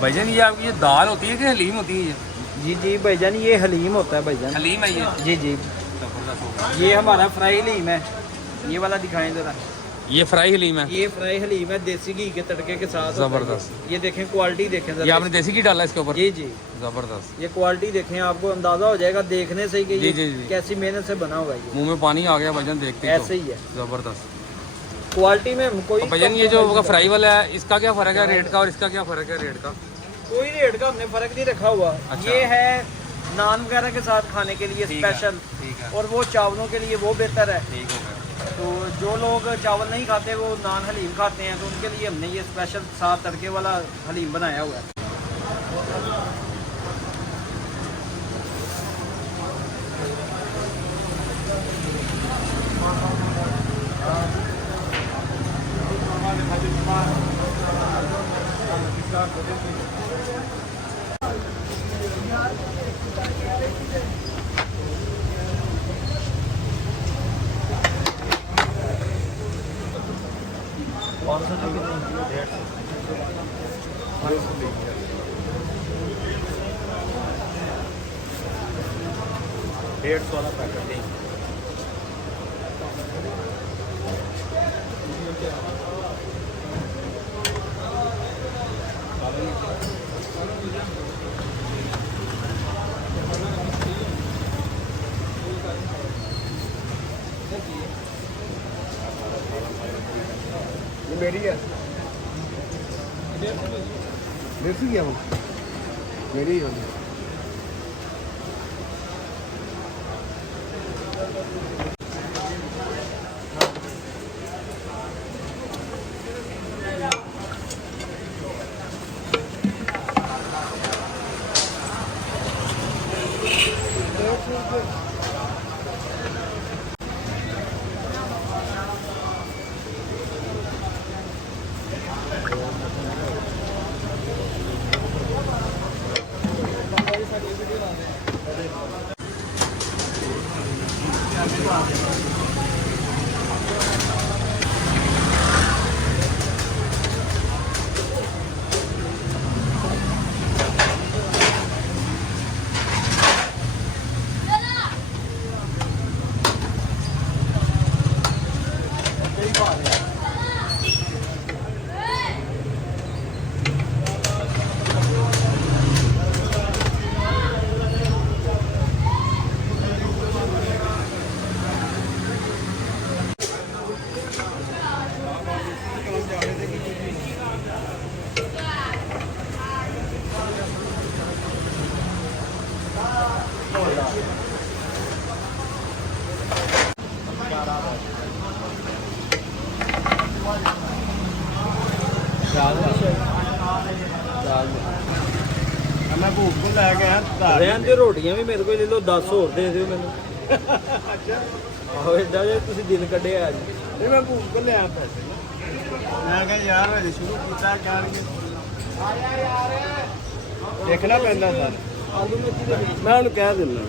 भाईजान ये आपकी ये दाल होती है कि हलीम होती है ये? जी जी भाईजान, ये हलीम होता है भाईजान। हलीम है ये? जी जी, जबरदस्त हो गया। ये हमारा फ्राई हलीम है। ये वाला दिखाएं जरा। ये फ्राई हलीम है? ये फ्राई हलीम है, देसी घी के तड़के के साथ होता है जबरदस्त। ये देखें, क्वालिटी देखें ये जरा। आपने देसी घी डाला इसके ऊपर? जी जी, जबरदस्त। ये क्वालिटी देखें, आपको अंदाजा हो जाएगा देखने से ही कि जी, ये जी, जी। कैसी मेहनत से बना हुआ है। ये मुंह में पानी आ गया भाईजान देखते ही ऐसे ही है, तो। जबरदस्त। क्वालिटी में कोई भाईजान ये जो होगा फ्राई वाला है, इसका क्या फ़र्क है रेट का, और इसका क्या फ़र्क है रेट का? कोई रेट का हमने फर्क नहीं रखा हुआ। अच्छा। ये है नान वगैरह के साथ खाने के लिए ठीक है, स्पेशल, ठीक है। और वो चावलों के लिए वो बेहतर है। ठीक हो गया। तो जो लोग चावल नहीं खाते वो नान हलीम खाते हैं, तो उनके लिए हमने ये स्पेशल साथ तड़के वाला हलीम बनाया हुआ है। डेढ़ सौ वाला पैकेट नहीं। ये मेरी है, देसी है वो मेरी है। मैं भूख को लै गया ਰਹਿਣ ਦੇ, ਰੋਟੀਆਂ ਵੀ ਮੇਰੇ ਕੋਲ ਲੈ ਲਓ, 10 ਹੋਰ ਦੇ ਦਿਓ ਮੈਨੂੰ। ਆਹੋ ਏਦਾਂ ਜੇ ਤੁਸੀਂ ਦਿਨ ਕੱਢਿਆ ਅੱਜ। नहीं मैं भूख को लिया पैसे, मैं क्या यार हजे शुरू किया जाएंगे देखना पैंदा सर। ਆਲੂ ਮੇਥੀ ਦੇ ਵਿੱਚ मैं उन्हें कह दिना।